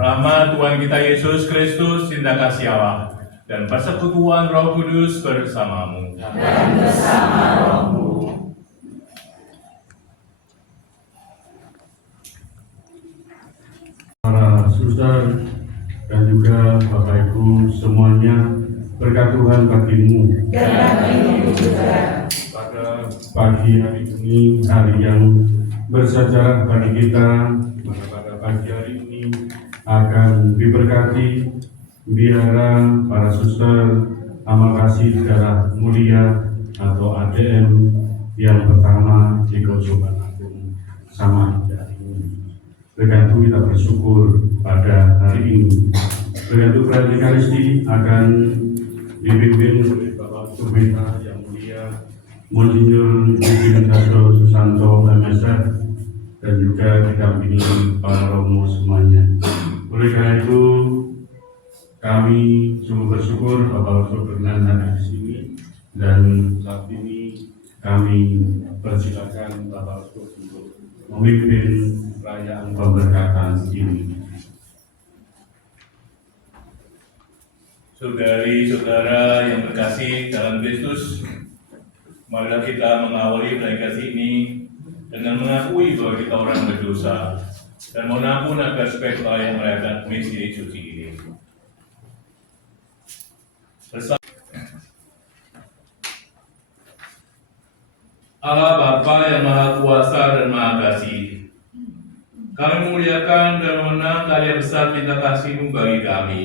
Rahmat Tuhan kita Yesus Kristus, cinta kasih Allah, dan persekutuan Roh Kudus bersamamu. Dan bersama rohmu. Para suster dan juga Bapak Ibu semuanya, berkat Tuhan bagimu. Dan bagimu juga. Pada pagi hari ini, hari yang bersejarah bagi kita, maka pada pagi hari ini akan diberkati biara para suster amal kasih darah mulia atau ADM yang pertama di Kojoban Agung Samarinda ini. Bergantung kita bersyukur pada hari ini. Bergantung Pradi Karisti akan dipimpin oleh Bapak Pendeta yang mulia Monsinyur Dr. Susanto MSF dan juga didampingi para romo semuanya. Oleh karena itu, kami sungguh bersyukur Bapak untuk berkenan hadir di sini, dan saat ini kami persilakan Bapak untuk memimpin perayaan pemberkatan ini. Saudari-saudara yang berkasih dalam Kristus, marilah kita mengawali perayaan kasih ini dengan mengakui bahwa kita orang berdosa dan mohon ampun agar supaya kita yang merayakan misi suci ini. Allah Bapa yang Maha Kuasa dan Maha Kasih, kami memuliakan dan memenang karya besar cinta kasih-Mu bagi kami.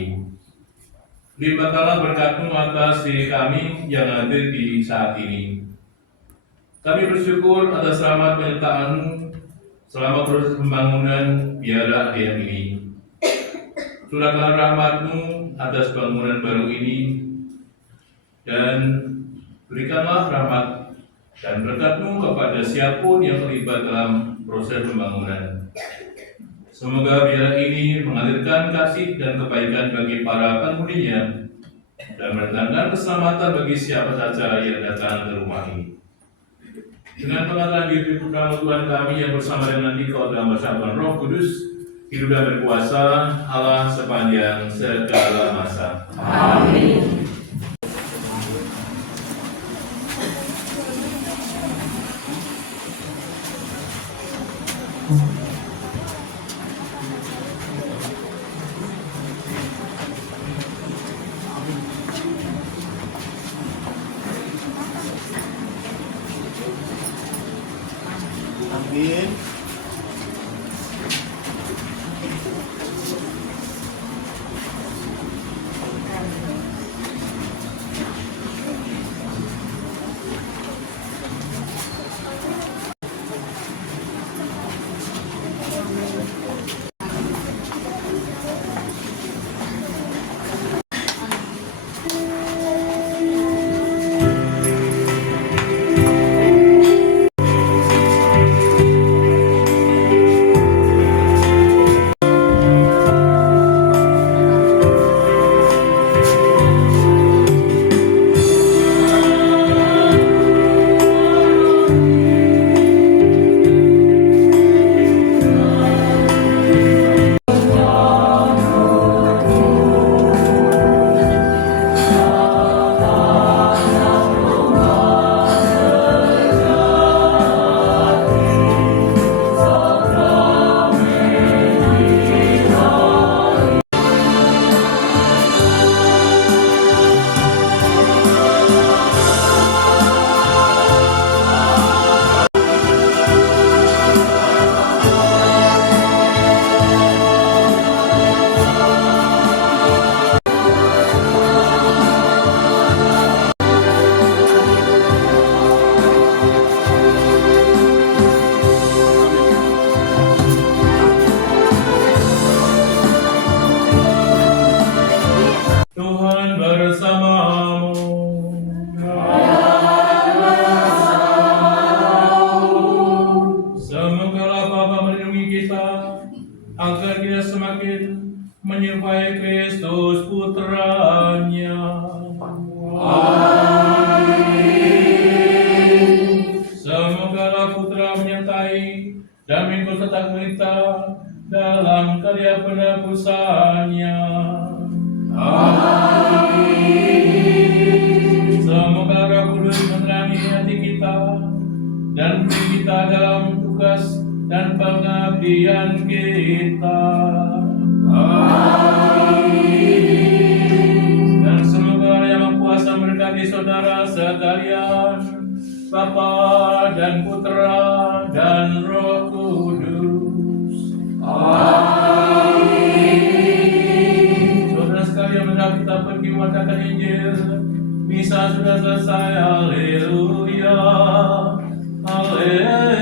Limpahkanlah berkat-Mu atas diri kami yang hadir di saat ini. Kami bersyukur atas rahmat penyertaan-Mu selama proses pembangunan biara ADM ini. Curahkanlah rahmat-Mu atas bangunan baru ini, dan berikanlah rahmat dan berkat-Mu kepada siapapun yang terlibat dalam proses pembangunan. Semoga biara ini menghadirkan kasih dan kebaikan bagi para penghuninya dan mendatangkan keselamatan bagi siapa saja yang datang ke rumah ini. Dengan pengatakan diri putra Tuhan kami yang bersama dengan Dikau dalam persatuan Roh Kudus, hidup dan berkuasa Allah sepanjang segala masa. Amin. Amin. agar kita semakin menyerupai Kristus Putranya. Semoga Putra menyertai dan mengikut serta kita dalam karya penebusannya. Semoga Roh Kudus menerangi hati kita dan memberi kita dalam tugas dan pengabdian kita. Dan semoga Yang Maha Kuasa memberkati saudara sekalian, Bapa dan Putra dan Roh Kudus. Saudara sekalian, mari kita pergi membacakan Injil. Misa sudah selesai. Haleluya. Haleluya.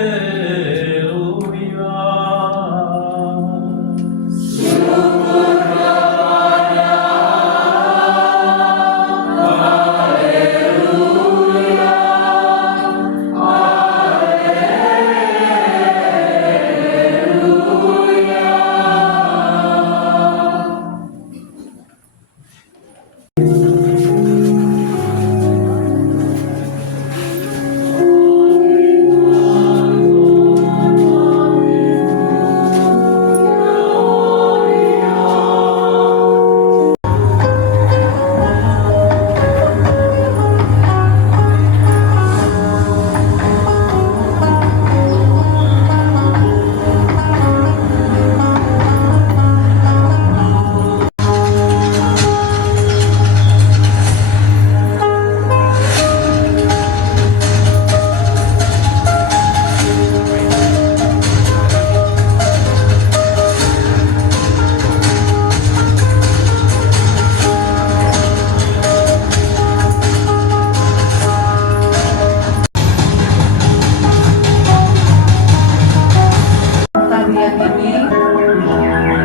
Tarian ini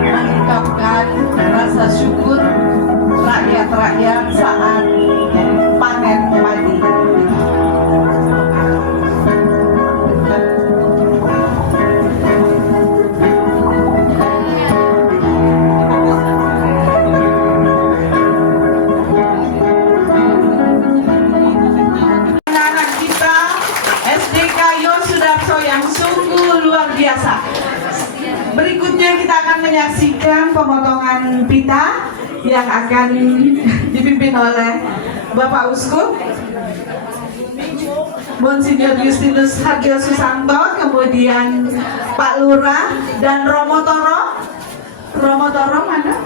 mengungkapkan rasa syukur rakyat-rakyat saat panen padi. Anak-anak kita SDK Yosudarso yang sungguh luar biasa. Berikutnya kita akan menyaksikan pemotongan pita yang akan dipimpin oleh Bapak Uskup Monsinyur Justinus Harjo Susanto, kemudian Pak Lurah dan Romo Toro. Romo Toro mana?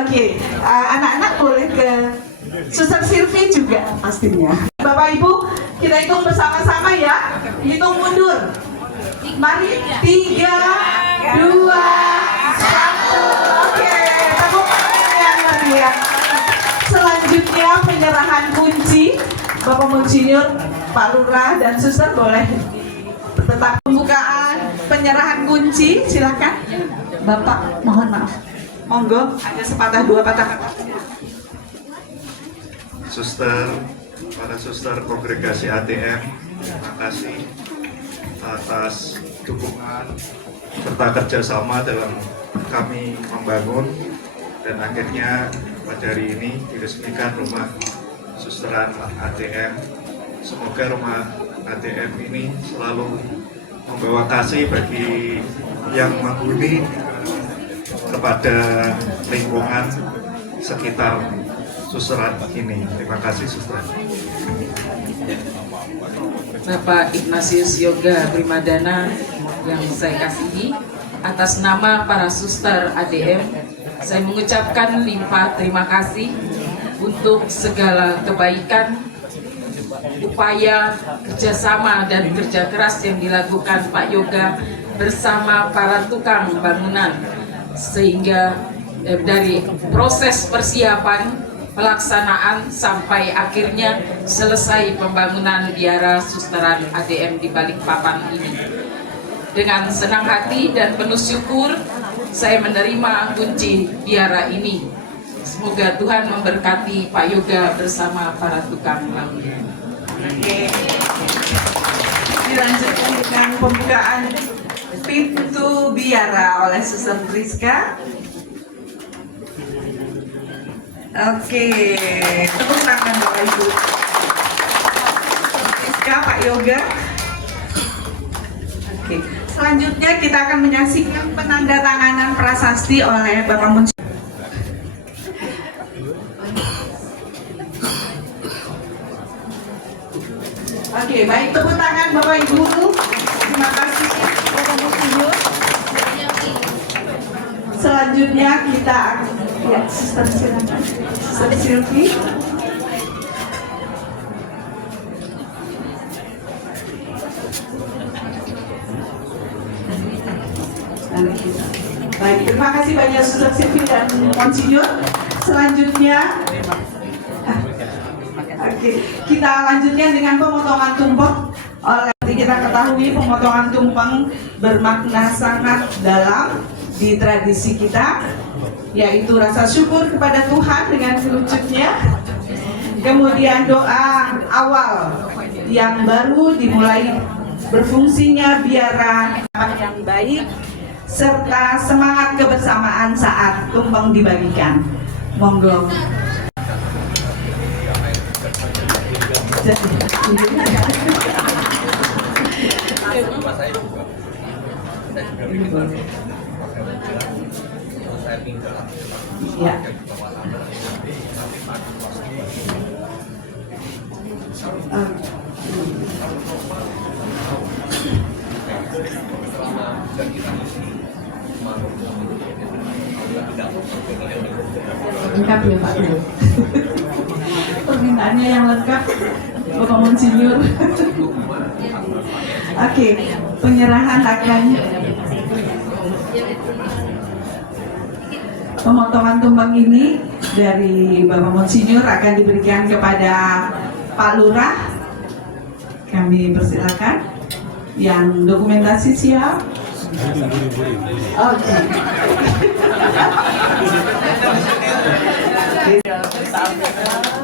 Oke, anak-anak boleh ke Suster Silvi juga pastinya. Bapak Ibu, kita hitung bersama-sama ya. Hitung mundur. Mari 3, 2, 1. Oke, tepuk tangan yang meriah. Selanjutnya penyerahan kunci. Bapak Monsinyur, Pak Lurah dan Suster boleh tetap pembukaan penyerahan kunci. Silakan. Bapak, mohon maaf. Monggo, ada sepatah dua patah kata. Suster, para suster kongregasi ATM, terima kasih atas dukungan serta kerjasama dalam kami membangun dan akhirnya pada hari ini diresmikan rumah susteran ATM. Semoga rumah ATM ini selalu membawa kasih bagi yang menghuni kepada lingkungan sekitar susteran ini. Terima kasih susteran. Bapak Ignatius Yoga Primadana yang saya kasihi, atas nama para suster ADM, saya mengucapkan limpah terima kasih untuk segala kebaikan, upaya kerjasama dan kerja keras yang dilakukan Pak Yoga bersama para tukang bangunan, sehingga dari proses persiapan, pelaksanaan sampai akhirnya selesai pembangunan biara susteran ADM di Balikpapan ini. Dengan senang hati dan penuh syukur, saya menerima kunci biara ini. Semoga Tuhan memberkati Pak Yoga bersama para tukang bangunan. Oke. Dilanjutkan dengan pembukaan Pintu Biara oleh Suster Priska. Oke, tepuk tangan Bapak Ibu. Priska, Pak Yoga. Oke, selanjutnya kita akan menyaksikan penandatanganan prasasti oleh Bapak Munsi. Oke, baik, tepuk tangan Bapak Ibu. Terima kasih Bapak Monsinyur. Selanjutnya kita akan ya, Suster silakan. Suster Silvi. Baik, terima kasih banyak Suster Silvi dan Monsinyur. Selanjutnya oke, kita lanjutkan dengan pemotongan tumpeng. Seperti kita ketahui, pemotongan tumpeng bermakna sangat dalam di tradisi kita, yaitu rasa syukur kepada Tuhan dengan wujudnya. Kemudian doa awal yang baru dimulai berfungsinya biara yang baik, serta semangat kebersamaan saat tumpeng dibagikan. Monggo. Ya. Lengkap ya Pak. Permintaannya yang lengkap Bapak Monsinyur. Oke, penyerahan akan pemotongan tumpeng ini dari Bapak Monsinyur akan diberikan kepada Pak Lurah. Kami persilakan. Yang dokumentasi siap. Oke.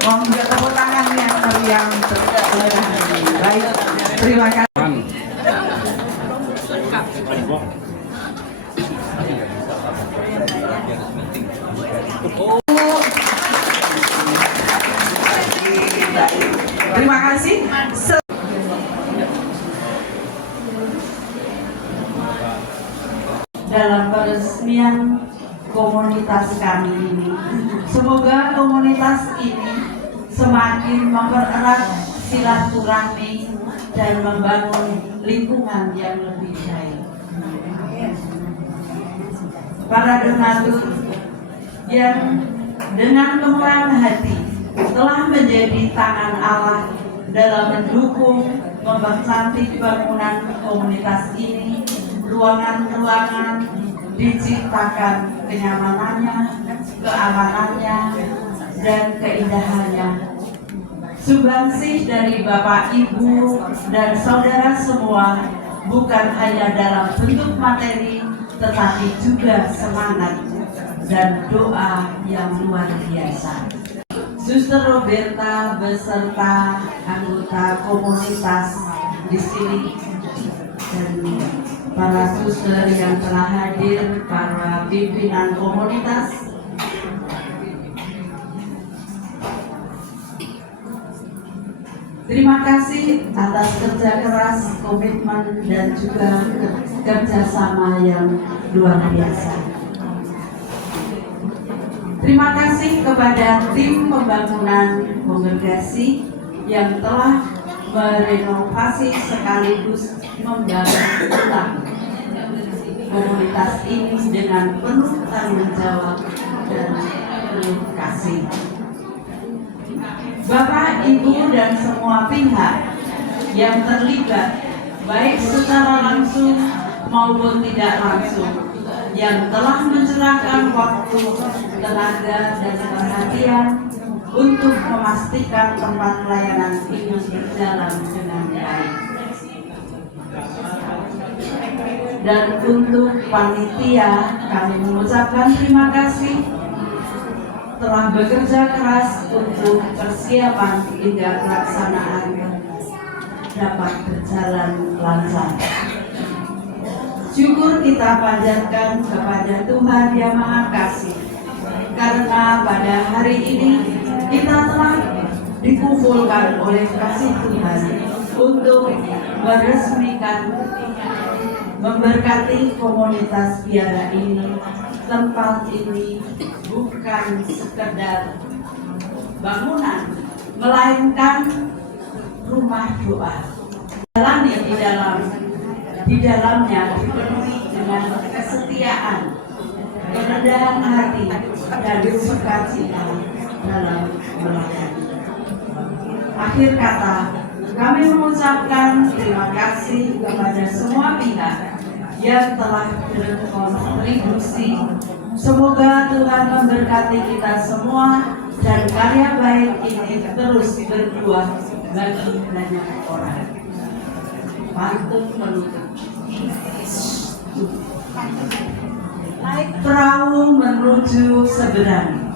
Monggo tepuk tangan yang meriah untuk Lurah. Baik, terima kasih. Terima kasih. Dalam peresmian komunitas kami ini, semoga komunitas ini semakin mempererat silaturahmi dan membangun lingkungan yang lebih baik. Para donatur yang dengan kemurahan hati telah menjadi tangan Allah dalam mendukung mempercantik bangunan komunitas ini, ruangan-ruangan diciptakan kenyamanannya, keamanannya, dan keindahannya. Sumbangsih dari Bapak, Ibu, dan saudara semua bukan hanya dalam bentuk materi, tetapi juga semangat dan doa yang luar biasa. Suster Roberta beserta anggota komunitas di sini dan para suster yang telah hadir, para pimpinan komunitas. Terima kasih atas kerja keras, komitmen, dan juga kerjasama yang luar biasa. Terima kasih kepada tim pembangunan kongregasi yang telah merenovasi sekaligus membangun ulang komunitas ini dengan penuh tanggung jawab dan penuh kasih. Bapak, Ibu, dan semua pihak yang terlibat, baik secara langsung maupun tidak langsung, yang telah mencerahkan waktu, tenaga, dan perhatian untuk memastikan tempat pelayanan ini berjalan dengan baik. Dan untuk panitia, kami mengucapkan terima kasih telah bekerja keras untuk persiapan hingga pelaksanaan dapat berjalan lancar. Syukur kita panjatkan kepada Tuhan Yang Maha Kasih, karena pada hari ini kita telah dikumpulkan oleh kasih Tuhan untuk meresmikan, memberkati komunitas biara ini. Tempat ini bukan sekedar bangunan, melainkan rumah doa. Jalani di dalamnya dipenuhi dengan kesetiaan, kerendahan hati, dan sukacita dalam melayani. Akhir kata, kami mengucapkan terima kasih kepada semua pihak yang telah berkontribusi. Semoga Tuhan memberkati kita semua dan karya baik ini terus berbuah bagi banyak orang. Pantun penutup. Naik perahu menuju seberang.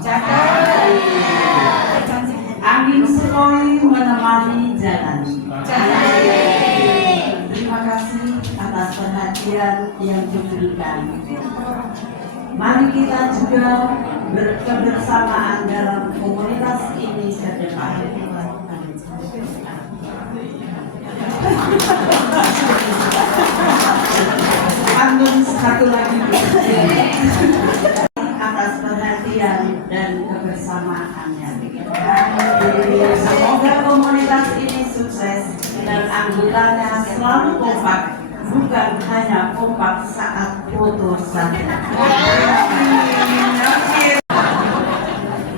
Angin sepoi menemani jalan. Terima kasih atas perhatian yang diberikan. Mari kita juga berkebersamaan dalam komunitas ini ke depan. Anggun satu lagi atas perhatian dan kebersamaannya. Semoga komunitas ini sukses dan anggotanya selalu kompak, bukan hanya kompak saat foto saja.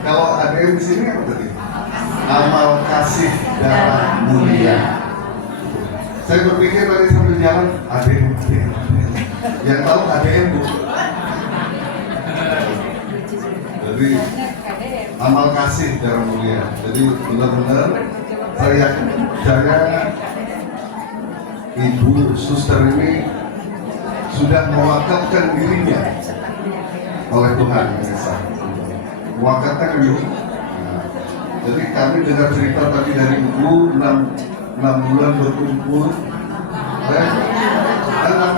Kalau ada yang di sini apa tadi? Amal kasih darah mulia. Saya berpikir tadi sambil jalan, ada yang tahu ada yang bu. Jadi amal kasih darah mulia. Jadi benar-benar saya Ibu Suster ini sudah mewakafkan dirinya oleh Tuhan Yang Esa. Mewakafkan diri. Jadi kami dengar cerita tadi dari Ibu 6 bulan berkumpul, 6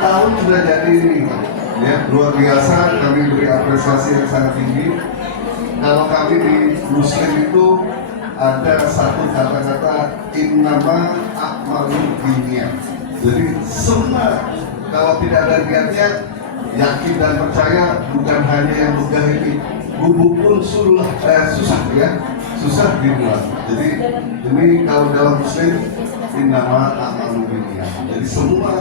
tahun sudah jadi ini, ya luar biasa. Kami beri apresiasi yang sangat tinggi. Kalau kami di Muslim itu ada satu kata-kata innama a'malu binniyat. Jadi semua kalau tidak ada niatnya, yakin dan percaya, bukan hanya yang megah ini, bubuk pun susah ya, susah dibuat. Jadi ini kalau dalam Muslim innama a'malu binniyat. Jadi semua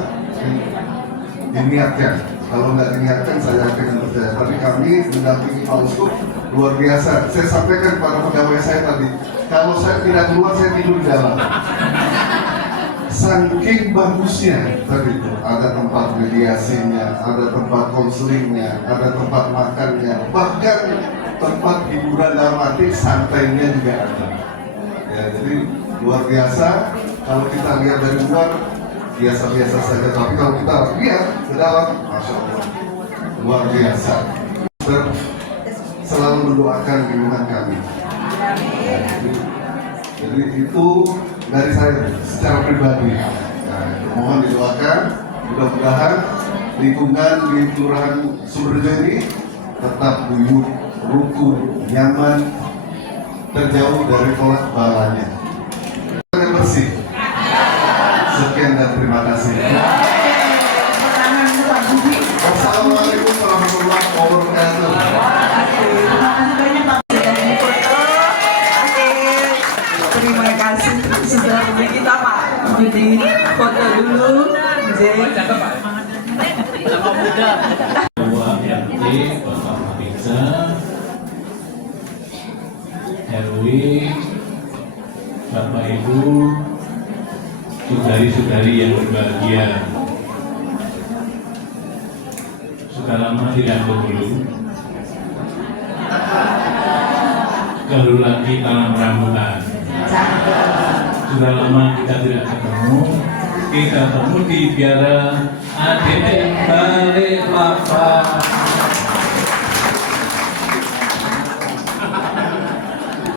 diniatkan. Kalau nggak diniatkan, saya yakin dan percaya. Tapi kami mendampingi Pak Uskup luar biasa. Saya sampaikan kepada pegawai saya tadi, kalau saya tidak keluar, saya tidur di dalam. Saking bagusnya tadi itu, ada tempat mediasinya, ada tempat konselingnya, ada tempat makannya, bahkan tempat hiburan dalam arti santainya juga ada. Ya, jadi luar biasa. Kalau kita lihat dari luar biasa-biasa saja, tapi kalau kita lihat ke dalam, masya Allah, luar biasa. Selalu mendoakan lingkungan kami. Jadi itu dari saya secara pribadi. Mohon didoakan, mudah-mudahan lingkungan di Kelurahan Sumberjo ini tetap guyup, rukun, nyaman, terjauh dari tolak balanya. Bersih. Sekian dan terima kasih. Wassalamualaikum warahmatullahi wabarakatuh. Terima kasih sudah kita Pak. Jadi foto dulu. Ketua RT Bapak Mariza, RW, Bapak Ibu, saudari-saudari yang berbahagia. Sudah lama tidak bertemu. Kalau lagi tanam rambutan. Sudah lama kita tidak ketemu. Kita ketemu di biara ADM Balikpapan.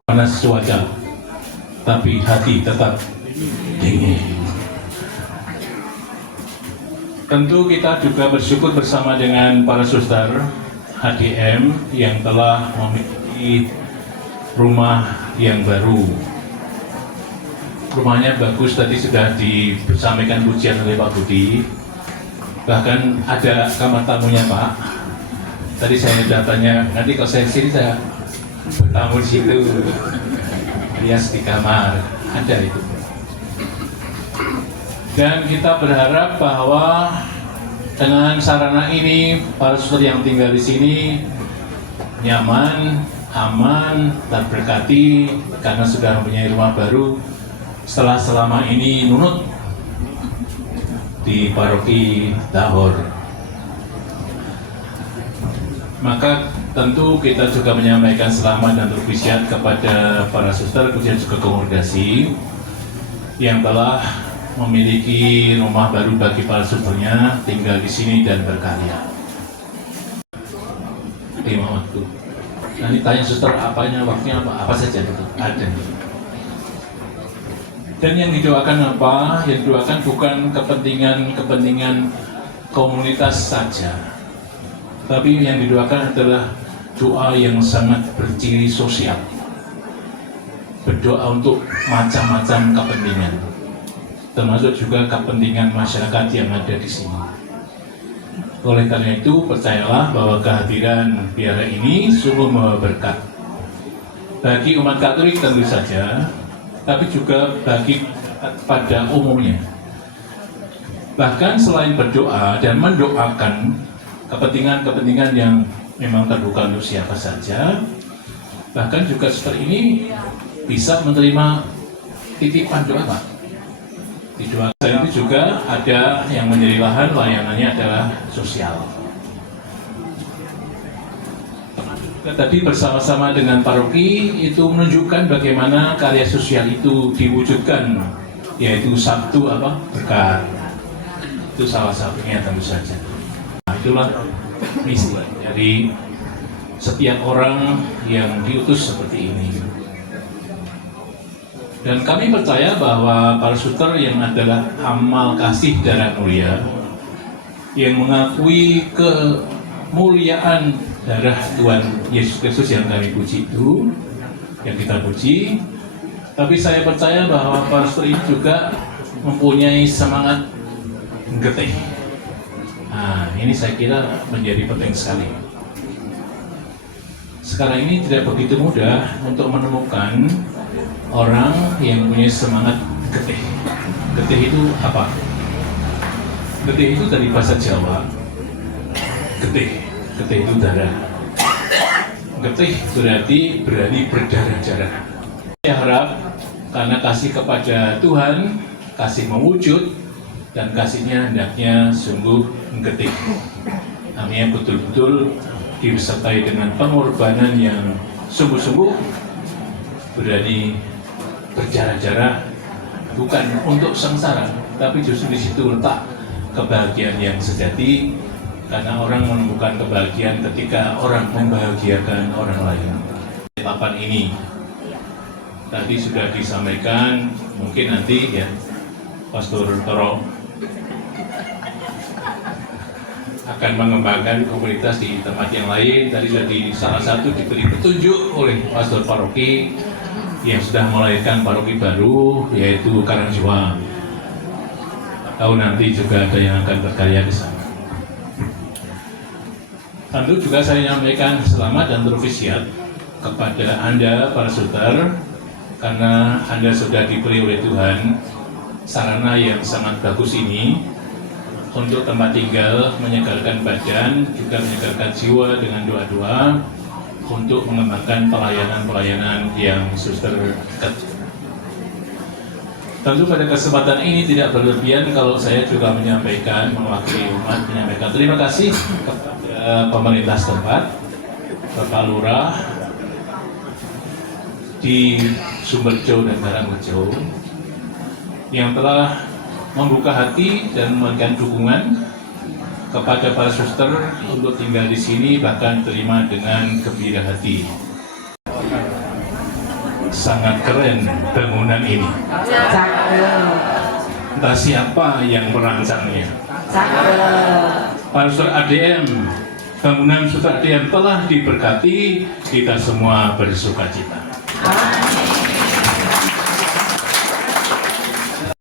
Panas cuaca, tapi hati tetap dingin. Tentu kita juga bersyukur bersama dengan para suster HDM yang telah memiliki rumah yang baru. Rumahnya bagus, tadi sudah disampaikan pujian oleh Pak Budi. Bahkan ada kamar tamunya Pak. Tadi saya sudah tanya, nanti kalau saya sini saya bertamu di situ, hias di kamar, ada itu. Dan kita berharap bahwa dengan sarana ini para suster yang tinggal di sini nyaman, aman, terberkati karena sudah mempunyai rumah baru setelah selama ini nunut di paroki Tahor. Maka tentu kita juga menyampaikan selamat dan terpujian kepada para suster, kemudian juga kongregasi yang telah memiliki rumah baru bagi para susternya tinggal di sini dan berkarya. Terima waktu. Nanti tanya suster apanya, waktunya apa saja itu ada. Dan yang didoakan apa? Yang didoakan bukan kepentingan komunitas saja, tapi yang didoakan adalah doa yang sangat berciri sosial. Berdoa untuk macam-macam kepentingan, termasuk juga kepentingan masyarakat yang ada di sini. Oleh karena itu, percayalah bahwa kehadiran biara ini sungguh membawa berkat bagi umat Katolik tentu saja, tapi juga bagi pada umumnya. Bahkan selain berdoa dan mendoakan kepentingan-kepentingan yang memang terbuka untuk siapa saja, bahkan juga seperti ini bisa menerima titipan doa Pak. Di doa itu juga ada yang menjadi lahan layanannya adalah sosial. Tadi bersama-sama dengan paroki itu menunjukkan bagaimana karya sosial itu diwujudkan, yaitu Sabtu berkat. Itu salah satunya tentu saja. Nah, itulah misi dari setiap orang yang diutus seperti ini. Dan kami percaya bahwa para suster yang adalah amal kasih darah mulia, yang mengakui kemuliaan darah Tuhan Yesus Kristus yang kami puji itu, yang kita puji, tapi saya percaya bahwa para suster ini juga mempunyai semangat getih. Nah, ini saya kira menjadi penting sekali. Sekarang ini tidak begitu mudah untuk menemukan orang yang punya semangat getih. Getih itu apa? Getih itu dari bahasa Jawa. Getih itu darah. Getih berarti berani berdarah-darah. Saya harap karena kasih kepada Tuhan, kasih mewujud, dan kasihnya hendaknya sungguh getih. Namanya betul-betul disertai dengan pengorbanan yang sungguh-sungguh, berani berjarah-jarah, bukan untuk sengsara, tapi justru di situ letak kebahagiaan yang sejati, karena orang menemukan kebahagiaan ketika orang membahagiakan orang lain. Papan ini tadi sudah disampaikan, mungkin nanti ya Pastor Toro akan mengembangkan komunitas di tempat yang lain. Tadi sudah salah satu diberi petunjuk oleh Pastor Paroki yang sudah melahirkan paroki baru, yaitu Karangjuang. Tahu nanti juga ada yang akan berkarya di sana. Tentu juga saya menyampaikan selamat dan terpujian kepada Anda para suster, karena Anda sudah diberi oleh Tuhan sarana yang sangat bagus ini untuk tempat tinggal, menyegarkan badan, juga menyegarkan jiwa dengan doa-doa untuk mengembangkan pelayanan-pelayanan yang suster dekat. Tentu pada kesempatan ini tidak berlebihan kalau saya juga menyampaikan, mewakili umat, menyampaikan terima kasih kepada pemerintah setempat, Bapak Lurah di Sumberjo dan Karangrejo yang telah membuka hati dan memberikan dukungan kepada para suster untuk tinggal di sini, bahkan terima dengan gembira hati. Sangat keren bangunan ini. Entah siapa yang merancangnya. Para saudara ADM, bangunan saudara ADM telah diberkati, kita semua bersukacita.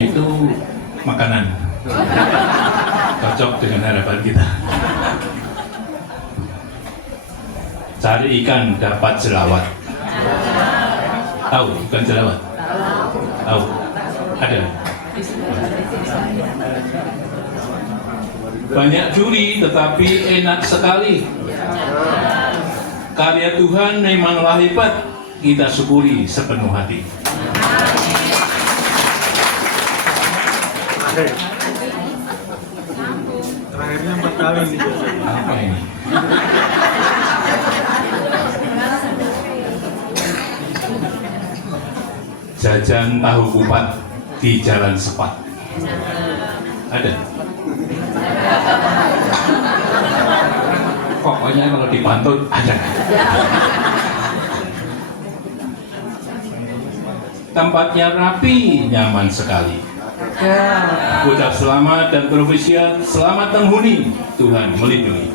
Itu makanan cocok dengan harapan kita. Cari ikan dapat jelawat. Tahu ikan jelawat? Tahu? Ada? Banyak duri tetapi enak sekali. Karya Tuhan memanglah hebat, kita syukuri sepenuh hati. Terakhirnya 4 kali nih. Apa ini? Jajan tahu kupat di Jalan Sepat. Ada? Pokoknya kalau dipantun ada. Tempatnya rapi, nyaman sekali. Ucap selamat dan profesional, selamat menghuni, Tuhan melindungi.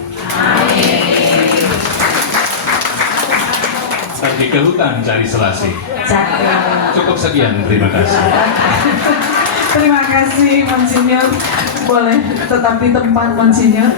Pergi ke hutan cari selasih. Cukup sekian, terima kasih. Terima kasih Monsinyur. Boleh tetap di tempat Monsinyur.